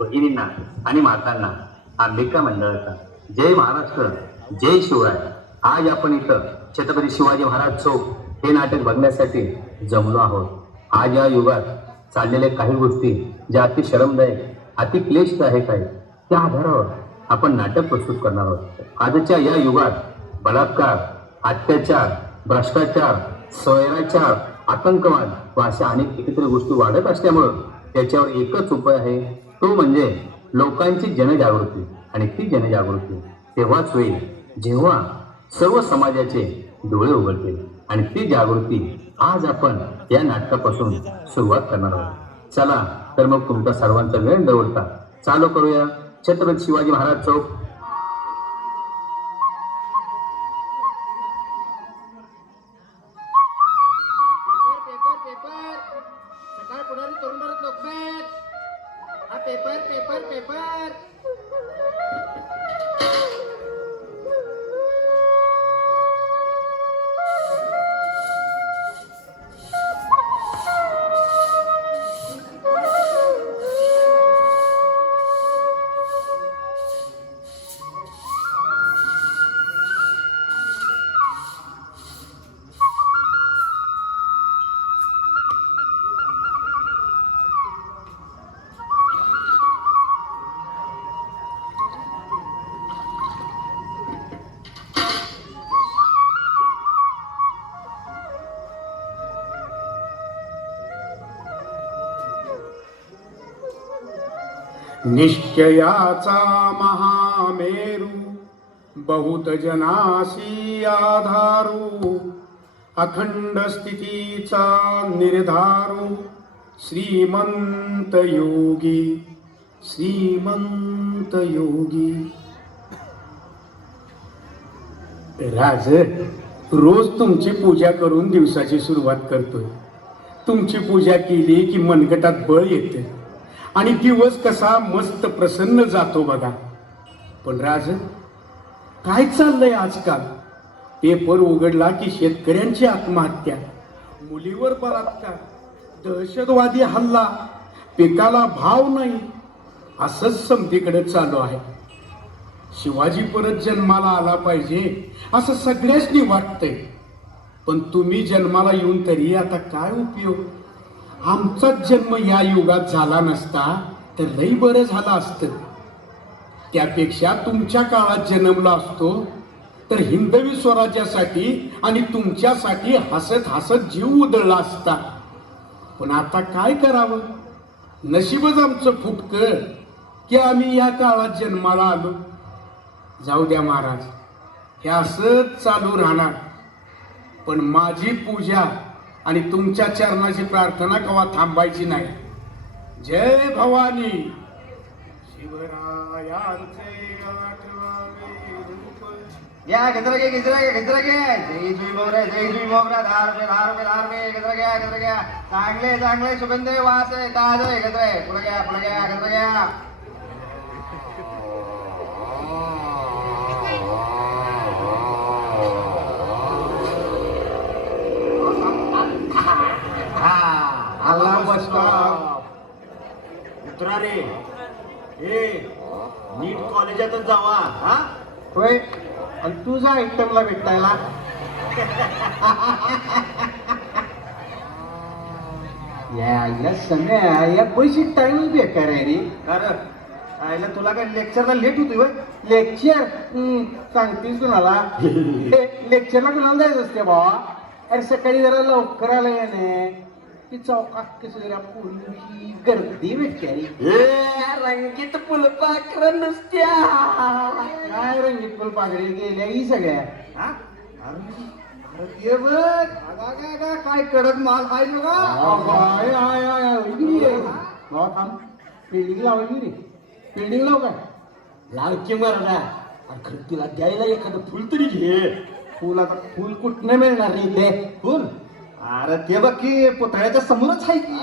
भगिनींना आणि मातांना अंबिका मंडळाचा जय महाराष्ट्र, जय शिवराय. आज आपण इथं छत्रपती शिवाजी महाराज चौक हे नाटक बघण्यासाठी जमलो आहोत. आज या युगात चाललेल्या काही गोष्टी ज्या अति शरमदायक, अति क्लेशदायक आहेत, त्या आधारावर आपण नाटक प्रस्तुत करणार आहोत. आजच्या या युगात बलात्कार, अत्याचार, भ्रष्टाचार, स्वैराचार, आतंकवाद व अशा अनेक कितीतरी गोष्टी वाढत असल्यामुळं त्याच्यावर एकच उपाय आहे, तो म्हणजे लोकांची जनजागृती. आणि ती जनजागृती तेव्हाच होईल जेव्हा सर्व समाजाचे डोळे उघडतील. आणि ती जागृती आज आपण या नाटकापासून सुरुवात करणार आहोत. चला तर मग तुमचा सर्वांचा वेळ न दवडता चालू करूया छत्रपती शिवाजी महाराज चौक. निश्चयाचा महामेरू बहुत जनासी आधारू, अखंड स्थितीचा निर्धारू, श्रीमंत योगी, श्रीमंत योगी. राज, रोज तुमची पूजा करून दिवसाची सुरुवात करतोय. तुमची पूजा केली की मनगटात बळ येते आणि दिवस कसा मस्त प्रसन्न जातो बघा. पण राज, काय चाललंय आजकाल? पेपर उघडला की शेतकऱ्यांची आत्महत्या, मुलीवर बलात्कार, दहशतवादी हल्ला, पिकाला भाव नाही, असंच समतीकडे चालू आहे. शिवाजी परत जन्माला आला पाहिजे असं सगळ्यांनी वाटतंय. पण तुम्ही जन्माला येऊन तरी आता काय उपयोग? आमचाच जन्म या युगात झाला नसता तर लई बरं झालं असतं. त्यापेक्षा तुमच्या काळात जन्मला असतो तर हिंदवी स्वराज्यासाठी आणि तुमच्यासाठी हसत हसत जीव उधळला असता. पण आता काय करावं? नशीबच आमचं फुटकं की आम्ही या काळात जन्माला आलो. जाऊ द्या महाराज, हे असंच चालू राहणार. पण माझी पूजा आणि तुमच्या चरणाची प्रार्थना कवा थांबायची नाही. जय भवानी. शिवरायांचे या गजरा घे, गजरा घे, गजरा घे. जय जुई मोगरा, जय जुई मोगरा. 10 रुपये, गजरा घ्या, गजरा घ्या. चांगले चांगले सुगंध वास आहे, ताज आहे गजरा आहे. पुढे घ्या, पुढे घ्या, गजरा घ्या. उतरा रे. हे नीट कॉलेजातच जावा. हा होय, आणि तुझा आयटमला भेटायला या समय या पैसे टाइम बेकार आहे रे. कारण आयला तुला काय लेक्चरला लेट होती होय? लेक्चर सांगतीस कुणाला? लेक्चरला कुणाला जायचं असते भावा? अरे सकाळी जरा लवकर आलं याने की चौकात कसं जरा पूर्वी गर्दी भेटते. रंगीत फुलपाखर नुसत्या. काय रंगीत फुलपाखरे गेल्या ही सगळ्या? अरे बघ काय कडक माल आहे ना. थांब, बिल्डिंग लावायची रे. बिल्डिंग लाव काय? लावची मरदा. खरं तुला द्यायला एखादं फुल तरी घे. फुल आता फुल कुठनं मिळणार रे ते फुल? अरे ते बघ की पुतळ्याच्या समोरच आहे की.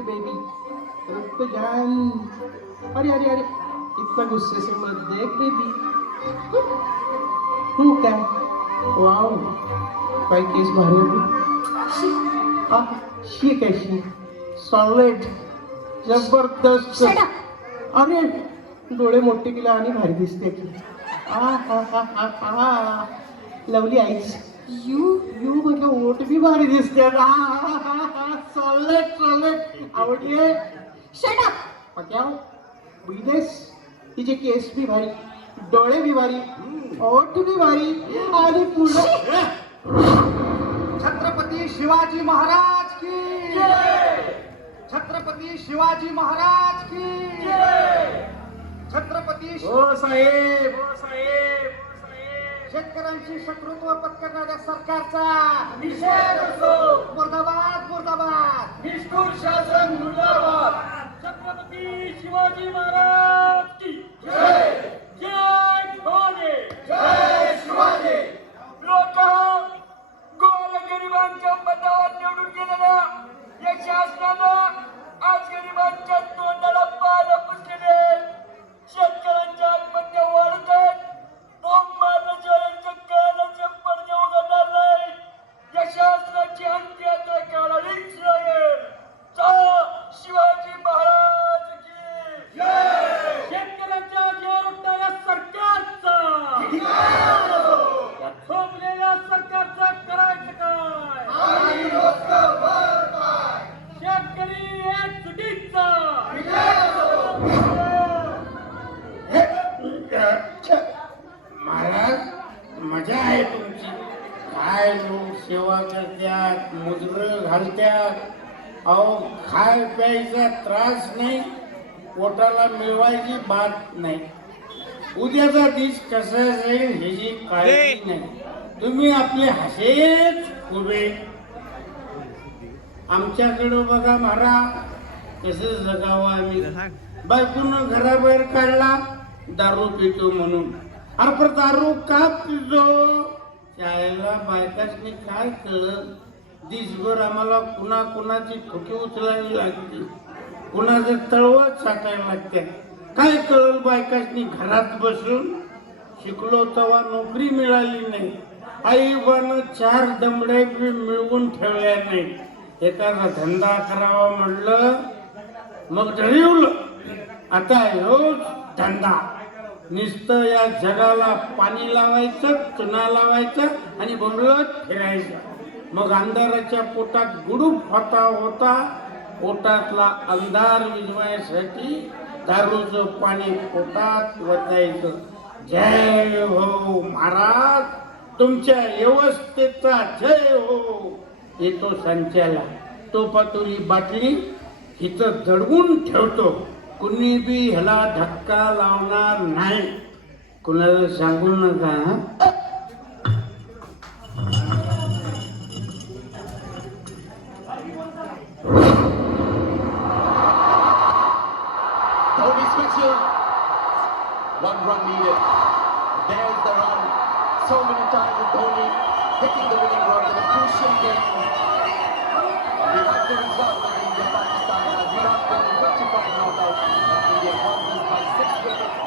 स्वीट बेबी रक्तजान. अरे अरे अरे इतना गुस्से से मत देख बेबी. तू काय वाव काय केस भारी शी कशी सॉलिड जबरदस्त. अरे डोळे मोठे केले आणि भारी दिसते की. लवली आईज यू यू म्हटलं ओट बी भारी दिसते. सॉलिड सॉलिड आवडली. Shut up. पक्या विदेश तिचे केस बी भारी, डोळे बी भारी, ओठ बी भारी आणि पुढे छत्रपती शिवाजी महाराज की जय. छत्रपती शिवाजी महाराज की जय. छत्रपती हो साहेब, हो साहेब. शेतकऱ्यांची शत्रुत्व पत्करणाऱ्या सरकारचा निषेध असो. मुर्दाबाद मुर्दाबाद. निष्ठुर शासन मुर्दाबाद. छत्रपती शिवाजी महाराज की जय. जय भवानी. जय शिवाजी. लोक गोरगरिबांच्या मतावर निवडून गेलेल्या या शासनानं आज गरिबांच्या तोंडाला पानं पुसलेले. शेतकऱ्यांच्या आत्महत्या वाढत आहेत. बोंब मारण्याच्या यांच्या कानाचे पडदे उघडणार नाही. या शासनाची अंत्ययात्रा काढावीच लागेल. शिवाजी महाराज की जय. शेतकऱ्यांच्या जीवावर उठणाऱ्या सरकारचा, या झोपलेल्या सरकारचा करायचं काय. शेतकरी एक चुकीचा. महाराज मजा आहे तुमची. काय लोक सेवा करतात, मुजर घालतात. अहो खाय प्यायचा त्रास नाही, पोटाला मिळवायची बात नाही. उद्याचा दिस कसा जाईल ह्याची काळजी नाही. तुम्ही आपले हसेच उभे. आमच्याकडं बघा महाराज कसं जगावं आम्ही. बायकोनं घराबाहेर काढला दारू पितो म्हणून. अरे पण दारू का पितो. त्याला बायकासनी काय कळलं. दिसभर आम्हाला कुणा कुणाची ठोकी उचलावी लागते, कुणाचं तळवळ साठायला लागते. काय कळलं बायकासनी. घरात बसून शिकलो तेव्हा नोकरी मिळाली नाही. आई बानं 4 दमड्या मिळवून ठेवल्या नाही. एखादा धंदा करावा म्हणलं मग ठरवलं आता ह्योच धंदा. नुसतं या जगाला पाणी लावायचं, चुना लावायचं आणि बोंबलत फिरायचं. मग अंधाराच्या पोटात गुडूप होता. पोटातला अंधार विझवायसाठी दारूचं पाणी पोटात वतायचं. जय हो महाराज. तुमच्या व्यवस्थेचा जय हो. येतो संचाला टोपातुरी बाटली हिथं दडवून ठेवतो. कुणी बी ह्याला धक्का लावणार नाही. कुणाला सांगू नका. Tony switching. 1 run needed. There's the run. So many times with Tony hitting the winning run in a crucial game. We have the result of India-Pakistan as Virat Kohli rectified not out. India won this by 6 wickets.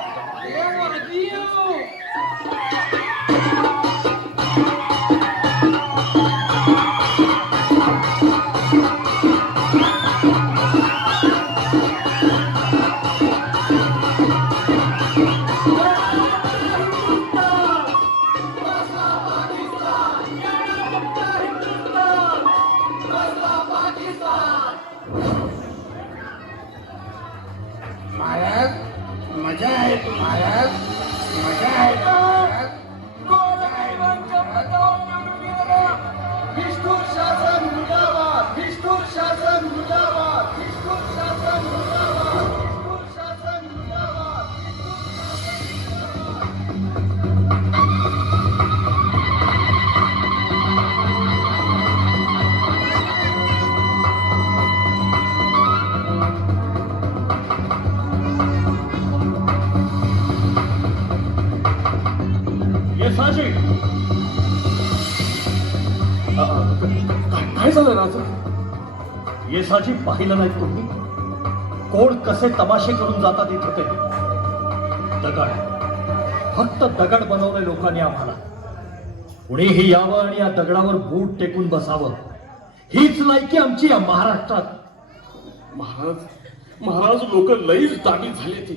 Maharaj मजा आहे महाराज. मजा आहे महाराज. गोरगरिबांच्या मतावर निवडून गेलेल्या निष्ठुर शासन मुर्दाबाद. निष्ठुर शासन मुर्दाबाद. निष्ठुर शासन मुर्दाबाद. निष्ठुर शासन मुर्दाबाद. काय झालं राजा. येसाजी पाहिलं नाही तुम्ही? कोण कसे तमाशे करून जातात इथं ते. दगड, फक्त दगड बनवले लोकांनी आम्हाला. कुणीही यावं आणि या दगडावर बूट टेकून बसावं, हीच लायकी आमची या महाराष्ट्रात. महाराज लोक लईच दाबी झाले ती.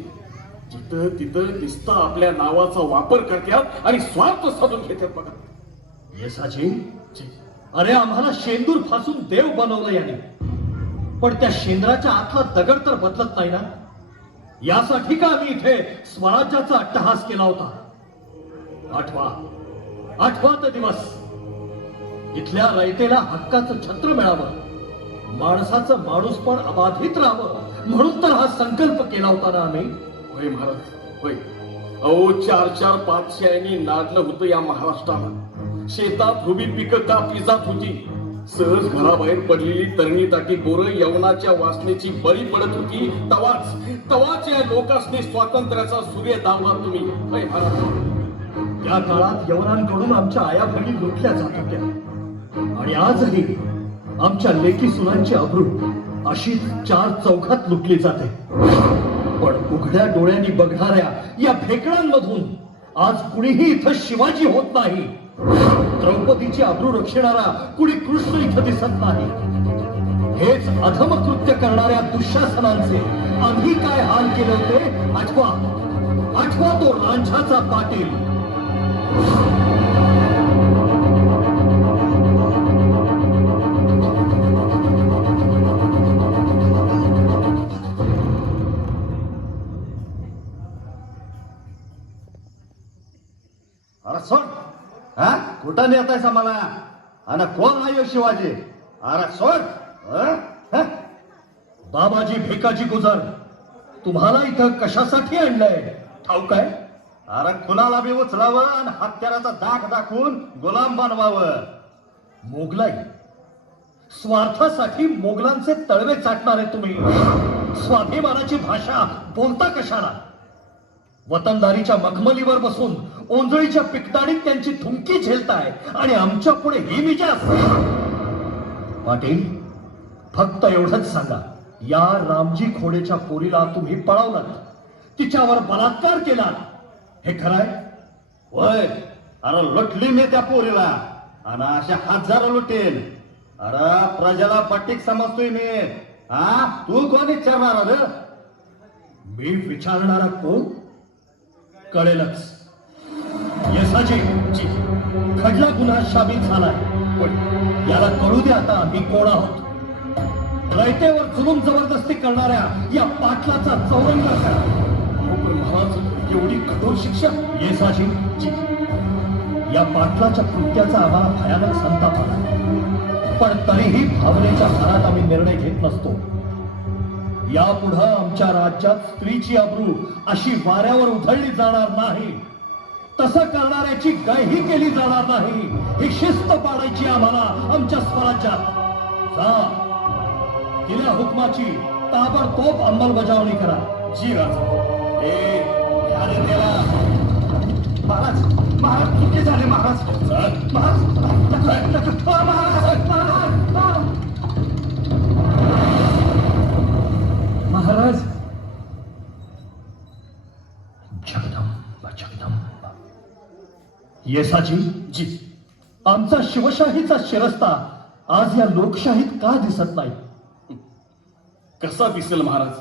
जिथं तिथं नुसता आपल्या नावाचा वापर करतात आणि स्वार्थ साधून घेतात बघा. येसाजी, अरे आम्हाला शेंदूर फासून देव बनवलं याने, पण त्या शेंद्राच्या आतला दगड तर बदलत नाही ना. यासाठी का आम्ही इथे स्वराज्याचा अट्टहास केला होता? आठवा तो दिवस. इथल्या रयतेला हक्काचं छत्र मिळावं, माणसाचं माणूस पण अबाधित राहावं, म्हणून तर हा संकल्प केला होता ना आम्ही. होय महाराज, होय. अहो 4-4 पाचशेनी नाडलं होतं या महाराष्ट्राला. शेतात उभी पिकं कापली जात होती. सहज घराबाहेर पडलेली तरणी ताटी बोरं यवनाच्या वासनेची बळी पडत होती. तवाच या लोकांनी स्वातंत्र्याचा सूर्य दावला तुम्ही. होय महाराज, या काळात यवनांकडून आमच्या आया बहिणी लुटल्या जात होत्या, आणि आजही आमच्या लेकी सुनांची अब्रू अशीच 4 चौघात लुटली जाते. पण उघड्या डोळ्यांनी बघणाऱ्या या भेकडांमधून आज कुणीही इथं शिवाजी होत नाही. द्रौपदीची अब्रू रक्षणारा कुणी कृष्ण इथं दिसत नाही. हेच अधम कृत्य करणाऱ्या दुःशासनांचे आम्ही काय हाल केले होते आठवा तो रांझाचा पाटील. अरे सोड, हा कुठं नेतायस आम्हाला? आणि कोण आहे शिवाजी? अरे सोड. बाबाजी भेकाजी गुजर, तुम्हाला इथं कशासाठी आणलंय ठाऊक आहे? अरे कुणाला बी उचलावं आणि हत्याराचा दाख दाखवून गुलाम बनवावं. मोगलाई, स्वार्थासाठी मोगलांचे तळवे चाटणारे तुम्ही. स्वाभिमानाची भाषा बोलता कशाला? वतनदारीच्या मखमलीवर बसून ओंजळीच्या पिकताडीत त्यांची थुंकी झेलताय आणि आमच्या पुढे ही मिजाज. पाटील, फक्त एवढंच सांगा, या रामजी खोडेच्या पोरीला तुम्ही पळवलात, तिच्यावर बलात्कार केला, हे खरंय? होय. अरे लुटली मी त्या पोरीला आणि अशा हजारो लुटेल. अरे प्रजेला पट्टीक समजतोय मी. हा तू कोण विचारणार? अरे मी विचारणारा कोण कळेलच. येसाजी, खडला गुन्हा शाबित झालाय, पण याला कळू दे आता आम्ही कोण आहोत. रयतेवर जुलूम जबरदस्ती करणाऱ्या या पाटलाचा चौरंग करा. पण महाराज, एवढी कठोर शिक्षा? येसाजी, या पाटलाच्या कृत्याचा आम्हाला भयानक संताप आला, पण तरीही भावनेच्या भरात आम्ही निर्णय घेत नसतो. यापुढं आमच्या राज्यात स्त्रीची अब्रू अशी वाऱ्यावर उधळली जाणार नाही. तसं करणाऱ्याची गयही केली जाणार नाही. ही शिस्त पाडायची आम्हाला आमच्या स्वराज्यात. जा, दिल्या हुकमाची ताबडतोब अंमलबजावणी करा. जी राजा. महाराज, महाराज चुकी झाली महाराज. महाराज, जगदंबा जगदंबा. येसाजी, जी. आमचा शिवशाहीचा शिरस्ता आज या लोकशाहीत का दिसत नाही? कसा दिसेल महाराज?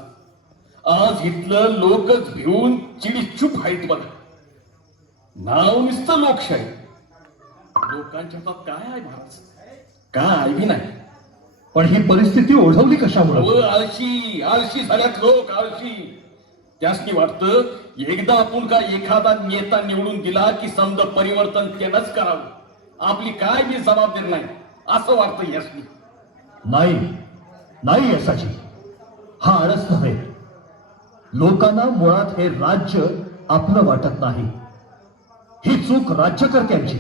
आज इथलं लोकच भिवून चिडीचूप आहेत बघा. नाव नुसतं लोकशाही. लोकांच्या हातात काय आहे महाराज? काय बी नाही. पण ही परिस्थिती ओढवली कशामुळे? आळशी झाल्यात लोक, आळशी. त्यासनी वाटतं एकदा आपण का एखादा नेता निवडून दिला की समजा परिवर्तन त्यानंच करावं, आपली काय बी जबाबदारी नाही असं वाटतं यासनी. नाही येसाजी, हा आळस नव्हे. लोकांना मुळात हे राज्य आपलं वाटत नाही. ही चूक राज्यकर्त्यांची.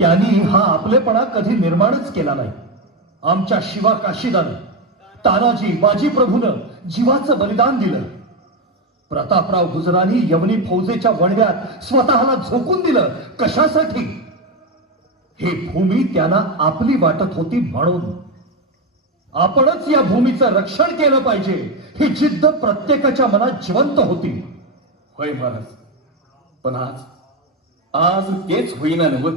त्यांनी हा आपलेपणा कधी निर्माणच केला नाही. आमच्या शिवा काशीदानं, तानाजी बाजीप्रभूनं जीवाचं बलिदान दिलं. प्रतापराव गुजरांनी यवनी फौजेच्या वणव्यात स्वतःला झोकून दिलं. कशासाठी? ही भूमी त्यांना आपली वाटत होती म्हणून. आपणच या भूमीचं रक्षण केलं पाहिजे ही जिद्द प्रत्येकाच्या मनात जिवंत होती. होय महाराज, पण आज आज तेच होईना नव.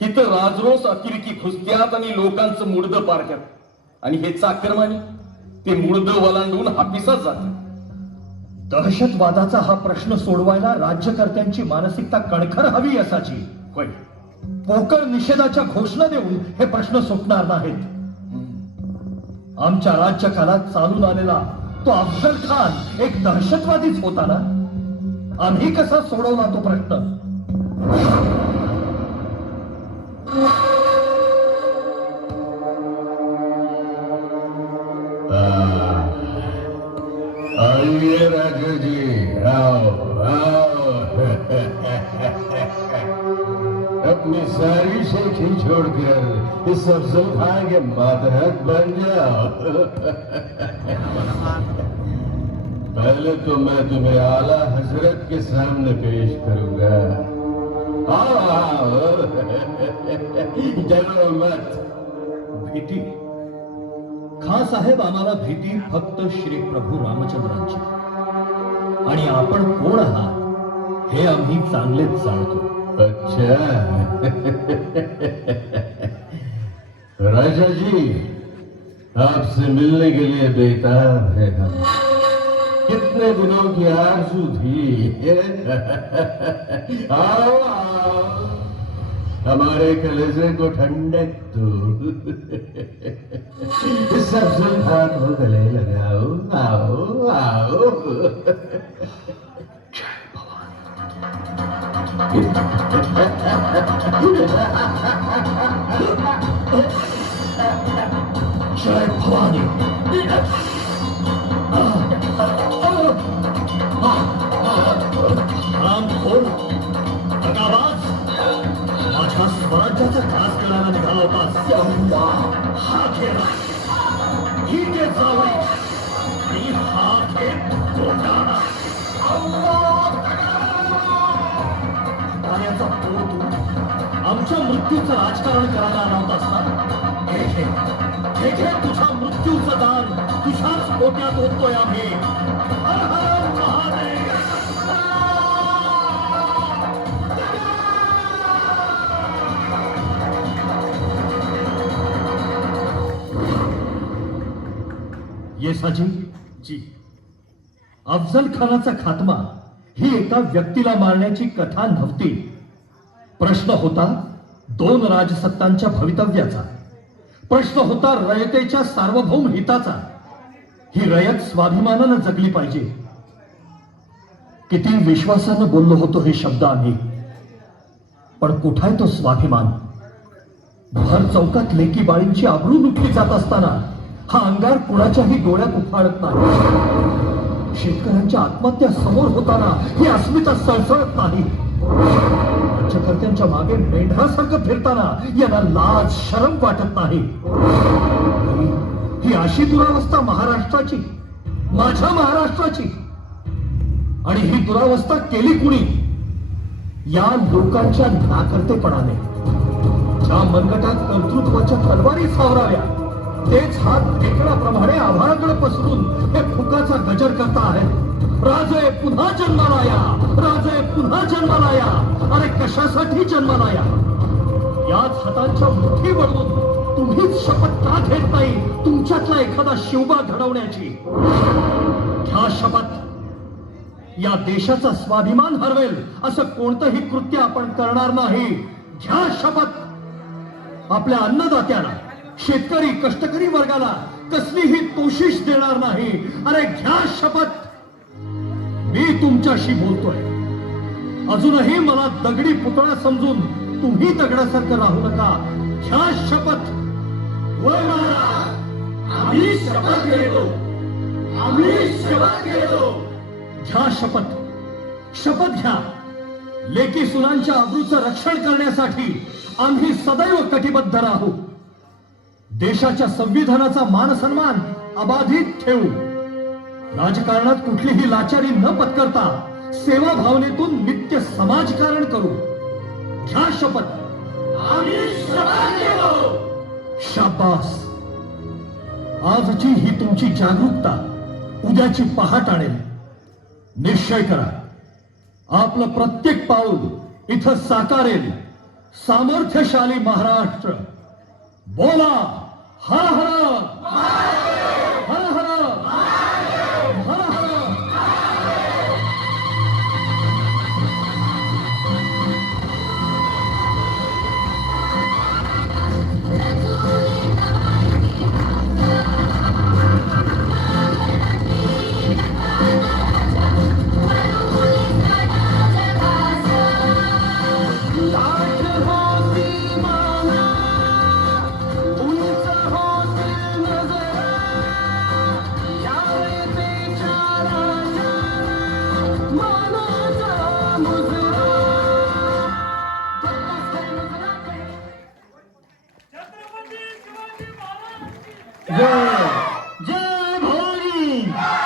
इथं राजरोस अतिरेकी घुसत्यात आणि लोकांचं मुडदं पाडत्यात, आणि हे चाकरमानी ते मुडदं वलांडून हापिसात जातात. दहशतवादाचा हा प्रश्न सोडवायला राज्यकर्त्यांची मानसिकता कणखर हवी असाची. होय, पोकळ निषेधाच्या घोषणा देऊन हे प्रश्न सुटणार नाहीत. आमच्या राज्यकालात चालून आलेला तो अफजल खान एक दहशतवादीच होता ना. आम्ही कसा सोडवला तो प्रश्न? आइए राजा जी, आओ आओ। अपनी सारी शेखी छोड़कर इस अफजल खान के मातहत बन जाओ। पहले तो मैं तुम्हें आला हजरत के सामने पेश करूंगा। आओ आओ, डरो मत। भीती? खान साहेब, आम्हाला भीती फक्त श्री प्रभू रामचंद्रांची, आणि आपण कोण आहात हे आम्ही चांगलेच जाणतो. अच्छा राजा जी, आपसे मिलने के लिए बेताब है हम। कितने दिनों की आरज़ू थी। आओ आओ, हमारे कलेजे को ठंडक दो। इस अफजल खान को गले लगाओ। आओ आओ। जय भवानी. रामखोर, दगाबाज, माझ्या स्वराज्याचा त्रास करायला निघाला होता. हा खेळा, ही ते जावई, आणि हा खेळ घोटाळा. पाण्याचा पोर तू आमच्या मृत्यूचं राजकारण करायला आला होतास ना. हे घे तुझ्या मृत्यूचं दान, तुझ्याच पोट्यात होतोय आम्ही. हर हर महादेव. येसाजी जी, अफजल खानाचा खात्मा ही एका व्यक्तीला मारण्याची कथा नव्हती. प्रश्न होता दोन राजसत्तांच्या भवितव्याचा. प्रश्न होता रयतेच्या सार्वभौम हिताचा. ही रयत स्वाभिमानानं जगली पाहिजे. किती विश्वासानं बोललो होतो हे शब्द आम्ही, पण कुठाय तो स्वाभिमान? भर चौकात लेकी बाळींची आबरू लुटली जात असताना हा अंगार कुणाच्याही डोळ्यात उफाळत नाही. शेतकऱ्यांच्या आत्महत्या समोर होताना ही अस्मिता सळसळत नाही. राज्यकर्त्यांच्या मागे मेंढरासारखं फिरताना यांना लाज शरम वाटत नाही. ही अशी दुरावस्था महाराष्ट्राची, माझ्या महाराष्ट्राची. आणि ही दुरावस्था केली कुणी? या लोकांच्या नाकर्तेपणाने. ज्या मनगटात कर्तृत्वाच्या तलवारी सावराव्या तेच हात ढेकणाप्रमाणे आभाळाकडे पसरून हे फुकाचा गजर करता आहेत. राजे पुन्हा जन्माला या, राजे पुन्हा जन्माला या. अरे कशासाठी जन्माला या? याच हातांच्या मुठी वळवून तुम्हीच शपथ का घेत नाही तुमच्यातला एखादा शिवबा घडवण्याची? घ्या शपथ. या देशाचा स्वाभिमान हरवेल असं कोणतंही कृत्य आपण करणार नाही. घ्या शपथ. आपल्या अन्नदात्याला, शेतकरी कष्टकरी वर्गाला कसलीही तोशिष देणार नाही. अरे घ्या शपथ. मी तुमच्याशी बोलतोय. अजूनही मला दगडी पुतळा समजून तुम्ही दगडासारखं राहू नका. घ्या शपथ. आम्ही शपथ घेतो, आम्ही शपथ घेतो. घ्या शपथ. शपथ घ्या. लेकी सुनांच्या अब्रूचं रक्षण करण्यासाठी आम्ही सदैव कटिबद्ध राहू. देशाच्या संविधानाचा मान सन्मान अबाधित ठेवू. राजकारणात कुठलीही लाचारी न पत्करता सेवा भावनेतून नित्य समाजकारण करू. घ्या शपथ. आम्ही शपथ घेतो. शाबास. आजची ही तुमची जागरूकता उद्याची पहाट आणेल. निश्चय करा, आपलं प्रत्येक पाऊल इथं साकारेल सामर्थ्यशाली महाराष्ट्र. बोला हर हर हर हर हर हर. जय